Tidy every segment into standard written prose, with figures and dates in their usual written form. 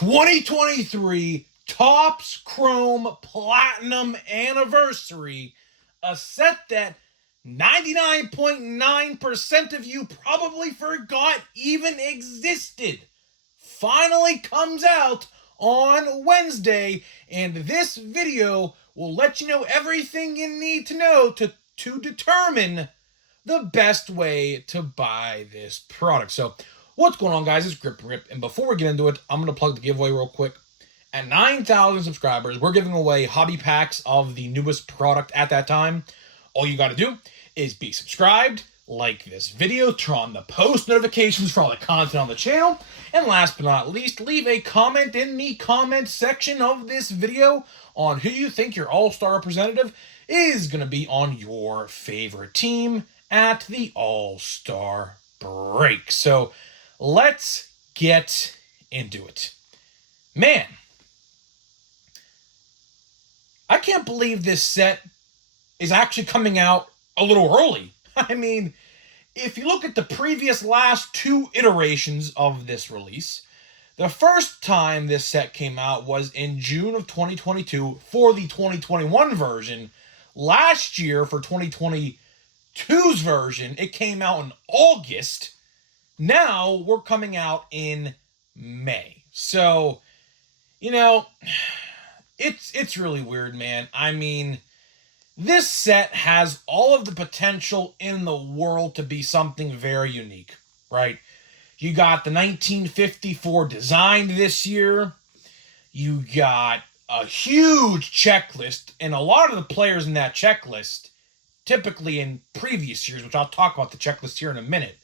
2023 Topps Chrome Platinum Anniversary, a set that 99.9% of you probably forgot even existed, finally comes out on Wednesday, and this video will let you know everything you need to know to determine the best way to buy this product. So what's going on, guys? It's Grip Rip, and before we get into it, I'm going to plug the giveaway real quick. At 9,000 subscribers, we're giving away hobby packs of the newest product at that time. All you got to do is be subscribed, like this video, turn on the post notifications for all the content on the channel, and last but not least, leave a comment in the comment section of this video on who you think your all-star representative is going to be on your favorite team at the All-Star break. So let's get into it. Man, I can't believe this set is actually coming out a little early. I mean, if you look at the previous last two iterations of this release, the first time this set came out was in June of 2022 for the 2021 version. Last year, for 2022's version, it came out in August. Now, we're coming out in May. So, you know, it's really weird, man. I mean, this set has all of the potential in the world to be something very unique, right? You got the 1954 design this year. You got a huge checklist, and a lot of the players in that checklist, typically in previous years, which I'll talk about the checklist here in a minute.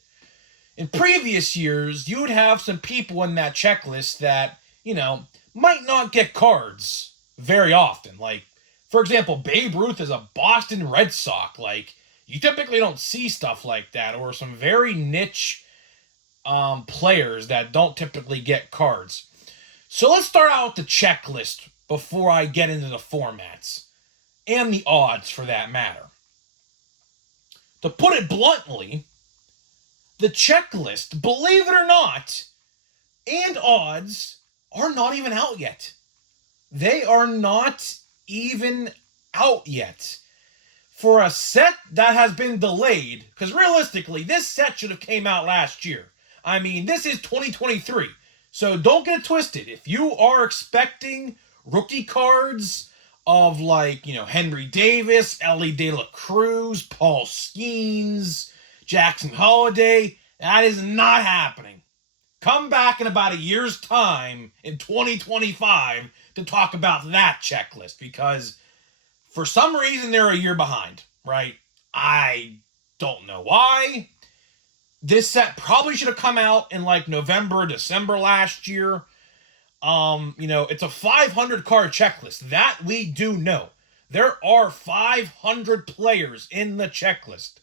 In previous years, you would have some people in that checklist that, you know, might not get cards very often. Like, for example, Babe Ruth is a Boston Red Sox. Like, you typically don't see stuff like that, or some very niche players that don't typically get cards. So let's start out with the checklist before I get into the formats, and the odds for that matter. To put it bluntly, the checklist, believe it or not, and odds are not even out yet. They are not even out yet. For a set that has been delayed, because realistically, this set should have came out last year. I mean, this is 2023, so don't get it twisted. If you are expecting rookie cards of, like, you know, Henry Davis, Ellie De La Cruz, Paul Skeens, Jackson Holiday, that is not happening. Come back in about a year's time, in 2025, to talk about that checklist, because for some reason they're a year behind, right? I don't know why. This set probably should have come out in like November, December last year. You know, it's a 500 card checklist. That we do know. There are 500 players in the checklist.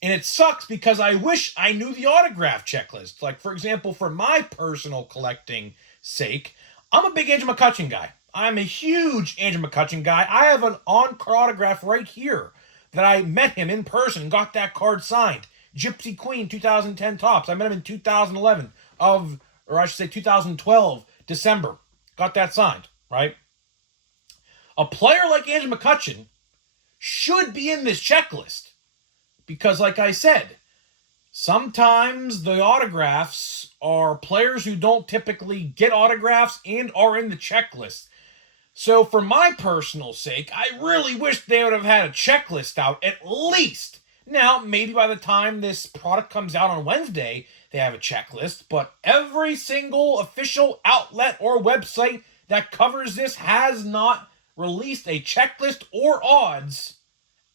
And it sucks because I wish I knew the autograph checklist. Like, for example, for my personal collecting sake, I'm a big Andrew McCutchen guy. I'm a huge Andrew McCutchen guy. I have an on-card autograph right here that I met him in person and got that card signed. Gypsy Queen 2010 Topps. I met him in 2011 or I should say 2012, December. Got that signed, right? A player like Andrew McCutchen should be in this checklist. Because, like I said, sometimes the autographs are players who don't typically get autographs and are in the checklist. So for my personal sake, I really wish they would have had a checklist out at least. Now, maybe by the time this product comes out on Wednesday, they have a checklist, but every single official outlet or website that covers this has not released a checklist or odds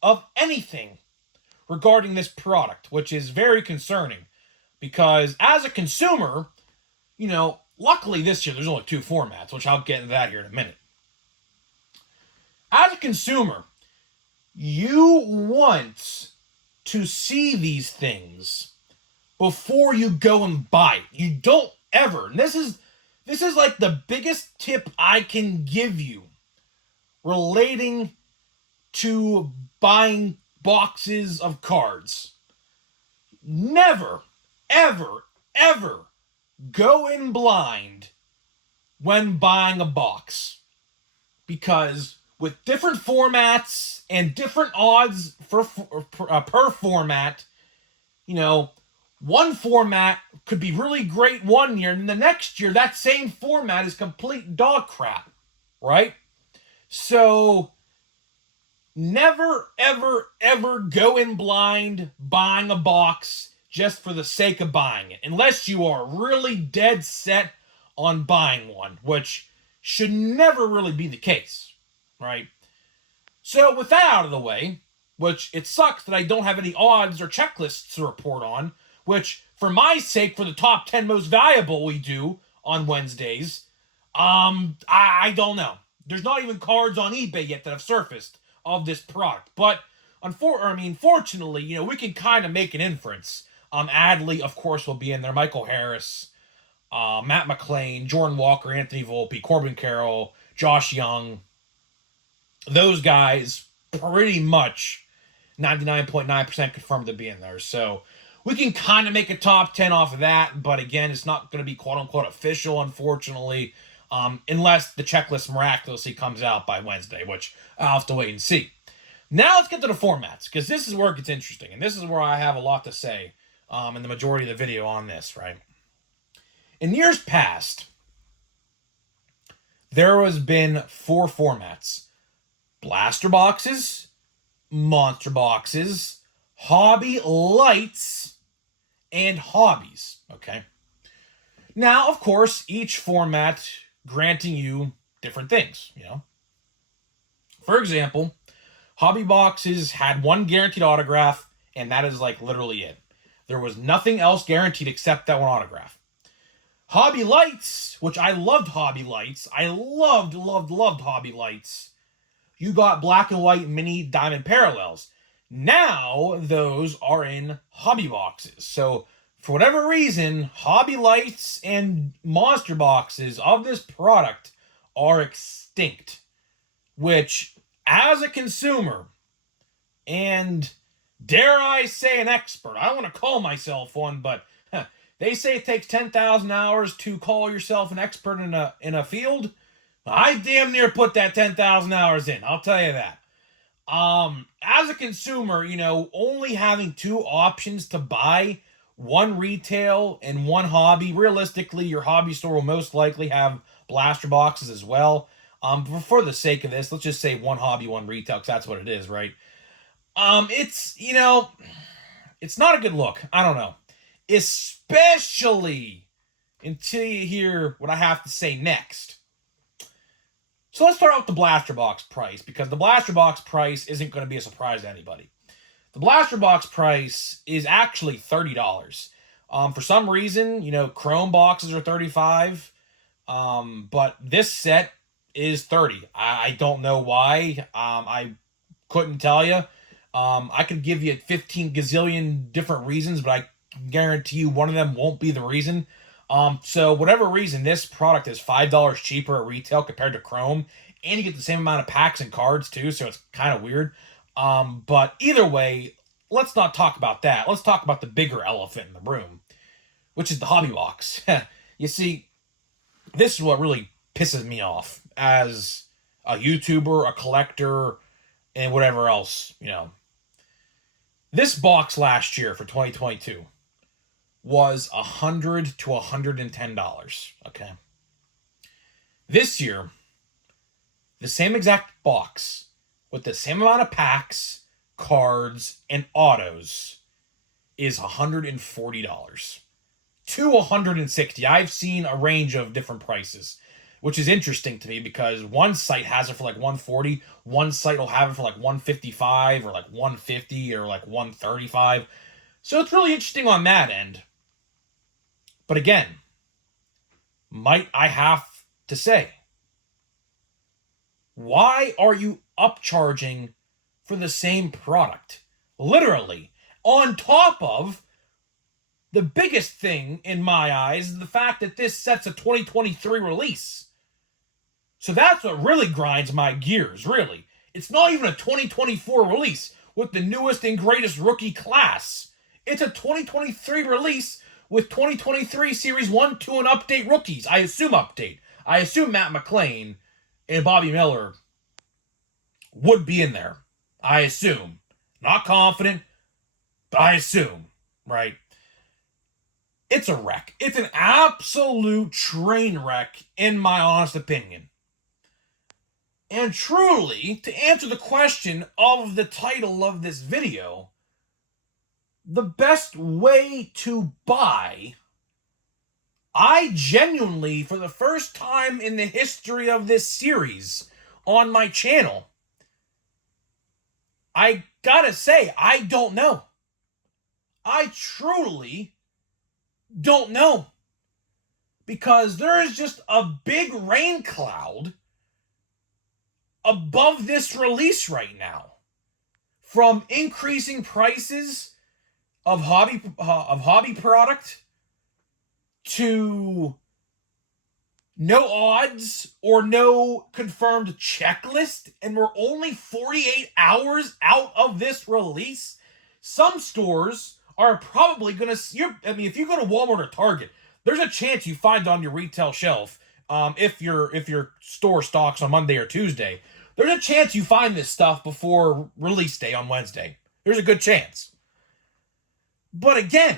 of anything regarding this product, which is very concerning, because as a consumer, you know, luckily this year there's only two formats, which I'll get into that here in a minute. As a consumer, you want to see these things before you go and buy it. You don't ever, and this is like the biggest tip I can give you relating to buying boxes of cards. Never, ever, ever go in blind when buying a box. Because with different formats and different odds per format, one format could be really great one year, and the next year that same format is complete dog crap, right? So never, ever, ever go in blind buying a box just for the sake of buying it, unless you are really dead set on buying one, which should never really be the case, right? So with that out of the way, which it sucks that I don't have any odds or checklists to report on, which for my sake, for the top 10 most valuable we do on Wednesdays, I don't know. There's not even cards on eBay yet that have surfaced of this product. But fortunately, we can kind of make an inference. Adley, of course, will be in there. Michael Harris, Matt McClain, Jordan Walker, Anthony Volpe, Corbin Carroll, Josh Young. Those guys pretty much 99.9% confirmed to be in there. So we can kind of make a top 10 off of that. But again, it's not going to be quote-unquote official, unfortunately, unless the checklist miraculously comes out by Wednesday, which I'll have to wait and see. Now let's get to the formats, because this is where it gets interesting. And this is where I have a lot to say in the majority of the video on this, right? In years past, there has been 4 formats. Blaster boxes, monster boxes, hobby lights, and hobbies, okay? Now, of course, each format granting you different things, For example, hobby boxes had one guaranteed autograph, and that is like literally it. There was nothing else guaranteed except that one autograph. Hobby lights, which I loved hobby lights. I loved hobby lights. You got black and white mini diamond parallels. Now, those are in hobby boxes. So, for whatever reason, hobby lights and monster boxes of this product are extinct. Which, as a consumer, and dare I say an expert, I don't want to call myself one, but they say it takes 10,000 hours to call yourself an expert in a field. I damn near put that 10,000 hours in, I'll tell you that. As a consumer, only having 2 options to buy, one retail and one hobby. Realistically, your hobby store will most likely have blaster boxes as well. But for the sake of this, let's just say one hobby, one retail, because that's what it is, right? It's not a good look. I don't know. Especially until you hear what I have to say next. So let's start out with the blaster box price, because the blaster box price isn't going to be a surprise to anybody. The blaster box price is actually $30. For some reason, chrome boxes are $35, but this set is $30. I don't know why. I couldn't tell you. I could give you 15 gazillion different reasons, but I guarantee you one of them won't be the reason. So whatever reason, this product is $5 cheaper at retail compared to Chrome, and you get the same amount of packs and cards too, so it's kind of weird. But either way, let's not talk about that. Let's talk about the bigger elephant in the room, which is the hobby box. You see, this is what really pisses me off as a YouTuber, a collector, and whatever else, This box last year for 2022 was $100 to $110, okay? This year, the same exact box with the same amount of packs, cards, and autos is $140 to $160. I've seen a range of different prices, which is interesting to me because one site has it for like $140, one site will have it for like $155 or like $150 or like $135. So it's really interesting on that end. But again, might I have to say, why are you upcharging for the same product? Literally. On top of the biggest thing in my eyes is the fact that this set's a 2023 release. So that's what really grinds my gears, really. It's not even a 2024 release with the newest and greatest rookie class. It's a 2023 release with 2023 Series 1, 2, and Update rookies. I assume Update. I assume Matt McLean and Bobby Miller would be in there. I assume. Not confident, but I assume, right? It's a wreck. It's an absolute train wreck, in my honest opinion. And truly, to answer the question of the title of this video, the best way to buy, I genuinely, for the first time in the history of this series on my channel, I gotta say, I don't know. I truly don't know. Because there is just a big rain cloud above this release right now. From increasing prices of hobby product to no odds or no confirmed checklist, and we're only 48 hours out of this release. Some stores are probably gonna. If you go to Walmart or Target, there's a chance you find on your retail shelf. If your store stocks on Monday or Tuesday, there's a chance you find this stuff before release day on Wednesday. There's a good chance. But again,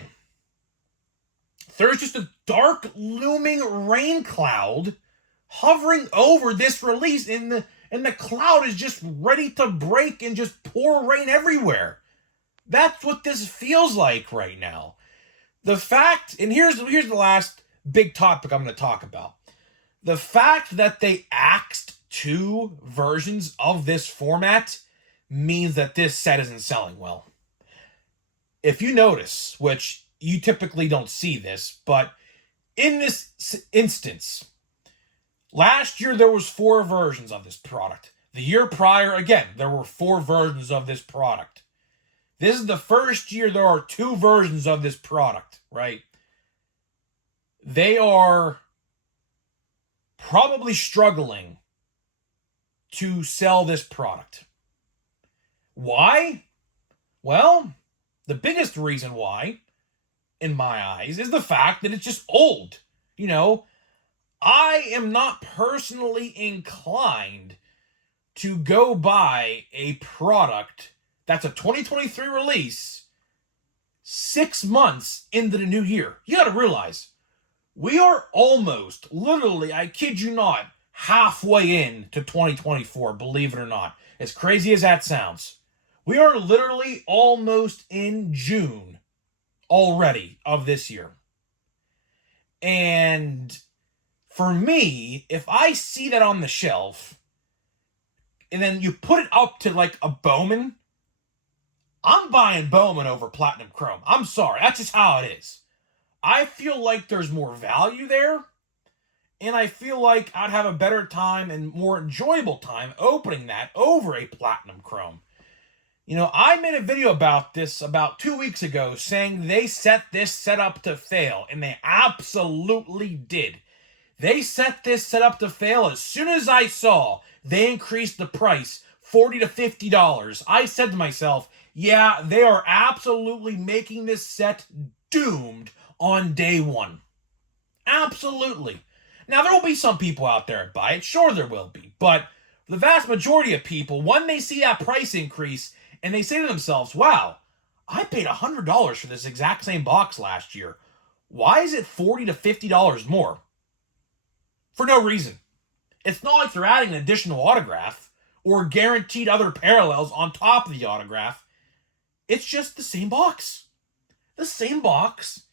there's just a dark looming rain cloud hovering over this release, and the cloud is just ready to break and just pour rain everywhere. That's what this feels like right now. The fact, and here's the last big topic I'm going to talk about. The fact that they axed 2 versions of this format means that this set isn't selling well. If you notice, which you typically don't see this, but in this instance, last year there was 4 versions of this product. The year prior, again, there were 4 versions of this product. This is the first year there are 2 versions of this product, right? They are probably struggling to sell this product. Why? Well, the biggest reason why, in my eyes, is the fact that it's just old. You know, I am not personally inclined to go buy a product that's a 2023 release 6 months into the new year. You got to realize, we are almost, literally, I kid you not, halfway into 2024, believe it or not. As crazy as that sounds. We are literally almost in June already of this year. And for me, if I see that on the shelf, and then you put it up to like a Bowman, I'm buying Bowman over Platinum Chrome. I'm sorry, that's just how it is. I feel like there's more value there, and I feel like I'd have a better time and more enjoyable time opening that over a Platinum Chrome. You know, I made a video about this about 2 weeks ago saying they set this set up to fail, and they absolutely did. They set this set up to fail as soon as I saw they increased the price $40 to $50. I said to myself, yeah, they are absolutely making this set doomed on day one. Absolutely. Now, there will be some people out there that buy it. Sure, there will be. But the vast majority of people, when they see that price increase, and they say to themselves, wow, I paid $100 for this exact same box last year. Why is it $40 to $50 more? For no reason. It's not like they're adding an additional autograph or guaranteed other parallels on top of the autograph. It's just the same box. The same box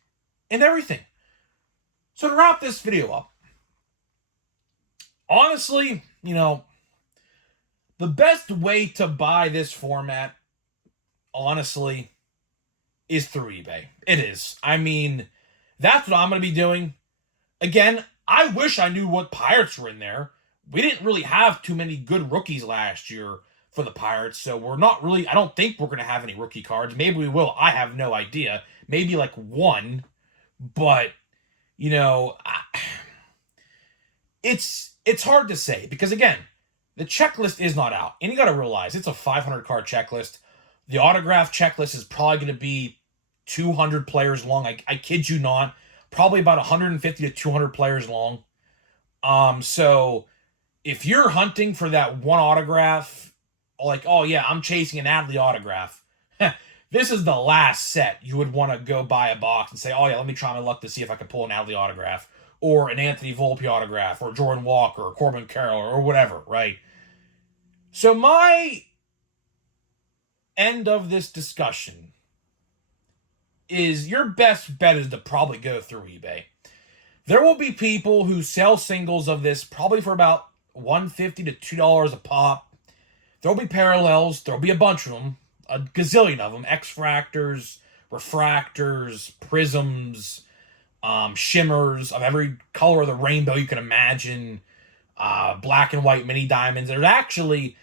and everything. So to wrap this video up, honestly, you know, the best way to buy this format, honestly, is through eBay. It is. I mean, that's what I'm going to be doing. Again, I wish I knew what Pirates were in there. We didn't really have too many good rookies last year for the Pirates, so we're not really, I don't think we're going to have any rookie cards. Maybe we will. I have no idea. Maybe like one, but, you know, it's hard to say because, again, the checklist is not out. And you got to realize it's a 500 card checklist. The autograph checklist is probably going to be 200 players long. I kid you not. Probably about 150 to 200 players long. So if you're hunting for that one autograph, like, oh yeah, I'm chasing an Adley autograph, this is the last set you would want to go buy a box and say, oh yeah, let me try my luck to see if I can pull an Adley autograph, or an Anthony Volpe autograph, or Jordan Walker, or Corbin Carroll, or whatever, right? So my end of this discussion is your best bet is to probably go through eBay. There will be people who sell singles of this probably for about $150 to $2 a pop. There'll be parallels. There'll be a bunch of them, a gazillion of them. X-fractors, refractors, prisms, shimmers of every color of the rainbow you can imagine. Black and white mini diamonds. There's actually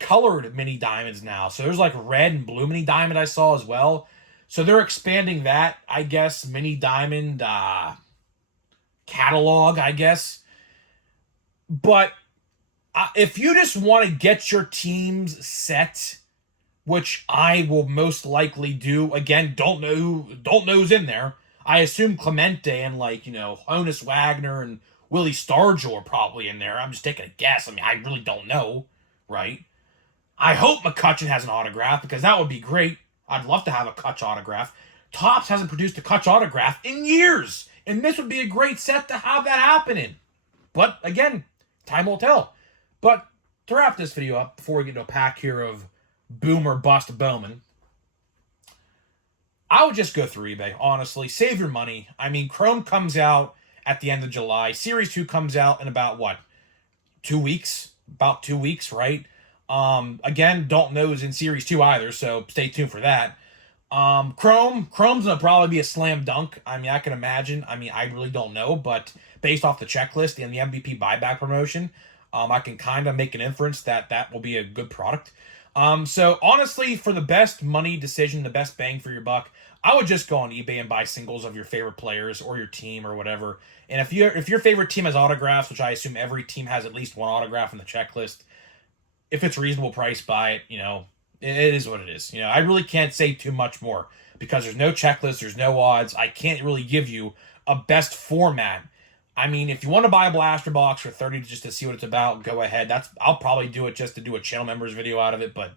colored mini diamonds now. So there's like red and blue mini diamond I saw as well. So they're expanding that, I guess, mini diamond catalog, I guess. But if you just want to get your teams set, which I will most likely do, again, don't know who's in there. I assume Clemente and Honus Wagner and Willie Stargell are probably in there. I'm just taking a guess. I mean, I really don't know, right? I hope McCutchen has an autograph because that would be great. I'd love to have a Kutch autograph. Topps hasn't produced a Kutch autograph in years, and this would be a great set to have that happen in. But again, time will tell. But to wrap this video up, before we get into a pack here of boom or bust Bowman, I would just go through eBay, honestly. Save your money. I mean, Chrome comes out at the end of July. Series 2 comes out in about, 2 weeks? About 2 weeks, right? Again, don't know who's in Series 2 either, so stay tuned for that. Chrome's gonna probably be a slam dunk. I mean, I can imagine. I mean, I really don't know, but based off the checklist and the MVP buyback promotion, I can kind of make an inference that that will be a good product. So honestly, for the best money decision, the best bang for your buck, I would just go on eBay and buy singles of your favorite players or your team or whatever. And if your favorite team has autographs, which I assume every team has at least one autograph in the checklist, if it's reasonable price, buy it. It is what it is. I really can't say too much more because there's no checklist, there's no odds. I can't really give you a best format. I mean, if you want to buy a blaster box for $30 just to see what it's about, go ahead. I'll probably do it just to do a channel members video out of it. But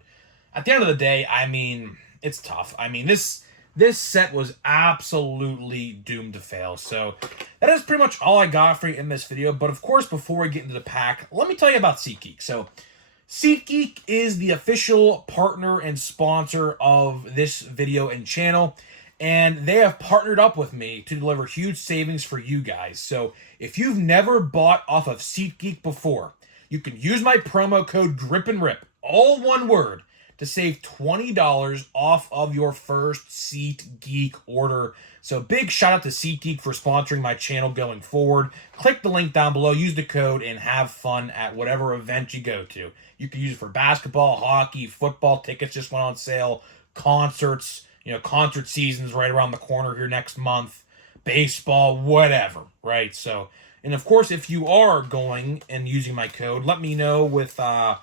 at the end of the day, I mean, it's tough. I mean, this set was absolutely doomed to fail. So that is pretty much all I got for you in this video. But of course, before we get into the pack, let me tell you about SeatGeek. So SeatGeek is the official partner and sponsor of this video and channel, and they have partnered up with me to deliver huge savings for you guys. So if you've never bought off of SeatGeek before, you can use my promo code GRIPANDRIP, all one word, to save $20 off of your first SeatGeek order. So big shout out to SeatGeek for sponsoring my channel going forward. Click the link down below, use the code, and have fun at whatever event you go to. You can use it for basketball, hockey, football. Tickets just went on sale. Concerts, concert season's right around the corner here next month. Baseball, whatever, right? So, and of course, if you are going and using my code, let me know with a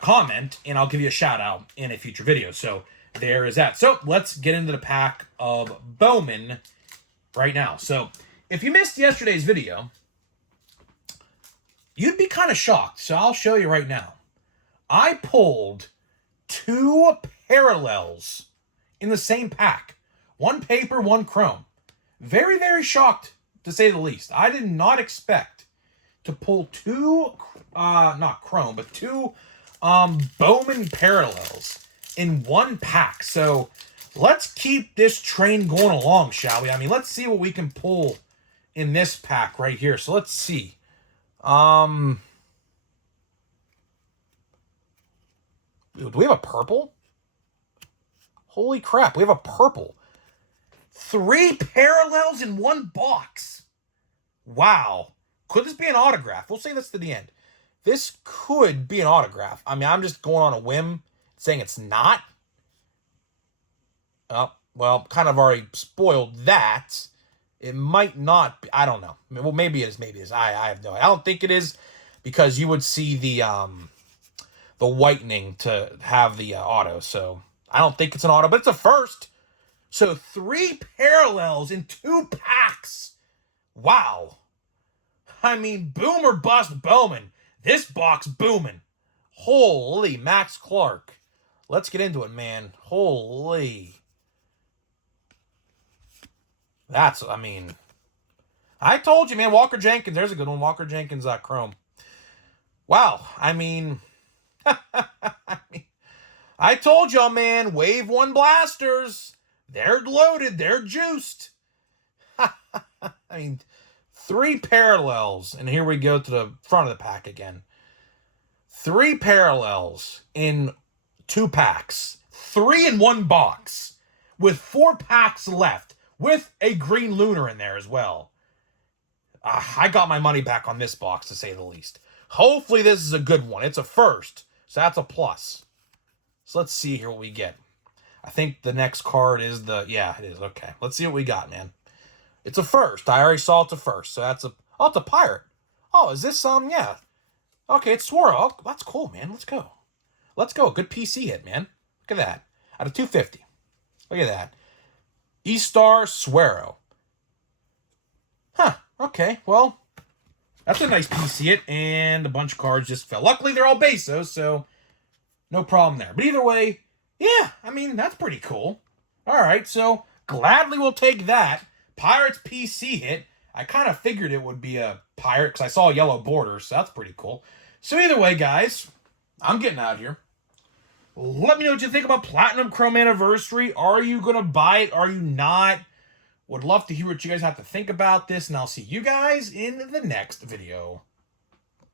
comment, and I'll give you a shout out in a future video. So there is that. So let's get into the pack of Bowman right now. So if you missed yesterday's video, you'd be kind of shocked. So I'll show you right now. I pulled 2 parallels in the same pack. One paper, one chrome. Very, very shocked, to say the least. I did not expect to pull 2, not chrome, but 2 Bowman parallels in one pack. So let's keep this train going along, shall we? I mean, let's see what we can pull in this pack right here. So let's see. Do we have a purple? Holy crap, we have a purple. 3 parallels in one box. Wow. Could this be an autograph? We'll say this to the end. This could be an autograph. I mean, I'm just going on a whim saying it's not. Oh, well, kind of already spoiled that. It might not be. I don't know. Well, maybe it is. Maybe it is. I have no idea. I don't think it is because you would see the whitening to have the auto. So I don't think it's an auto, but it's a first. So 3 parallels in 2 packs. Wow. I mean, boom or bust Bowman. This box booming. Holy Max Clark. Let's get into it, man. Holy. I mean, I told you, man. Walker Jenkins. There's a good one. Walker Jenkins Chrome. Wow. I mean, I told y'all, man. Wave 1 blasters. They're loaded. They're juiced. I mean, 3 parallels. And here we go to the front of the pack again. 3 parallels in 2 packs. 3 in 1 box. With 4 packs left. With a green lunar in there as well. I got my money back on this box, to say the least. Hopefully this is a good one. It's a first. So that's a plus. So let's see here what we get. I think the next card is the... Yeah, it is. Okay. Let's see what we got, man. It's a first. I already saw it's a first. So that's a... Oh, it's a pirate. Oh, is this yeah. Okay, it's Swirl. Oh, that's cool, man. Let's go. Let's go. Good PC hit, man. Look at that. Out of 250. Look at that. E-Star Swirl. Huh. Okay, well, that's a nice PC hit, and a bunch of cards just fell. Luckily, they're all Besos, so no problem there. But either way, yeah, I mean, that's pretty cool. All right, so gladly we'll take that. Pirates PC hit. I kind of figured it would be a pirate because I saw a yellow border, so that's pretty cool. So either way, guys, I'm getting out of here. Let me know what you think about Platinum Chrome Anniversary. Are you going to buy it? Are you not? Would love to hear what you guys have to think about this, and I'll see you guys in the next video.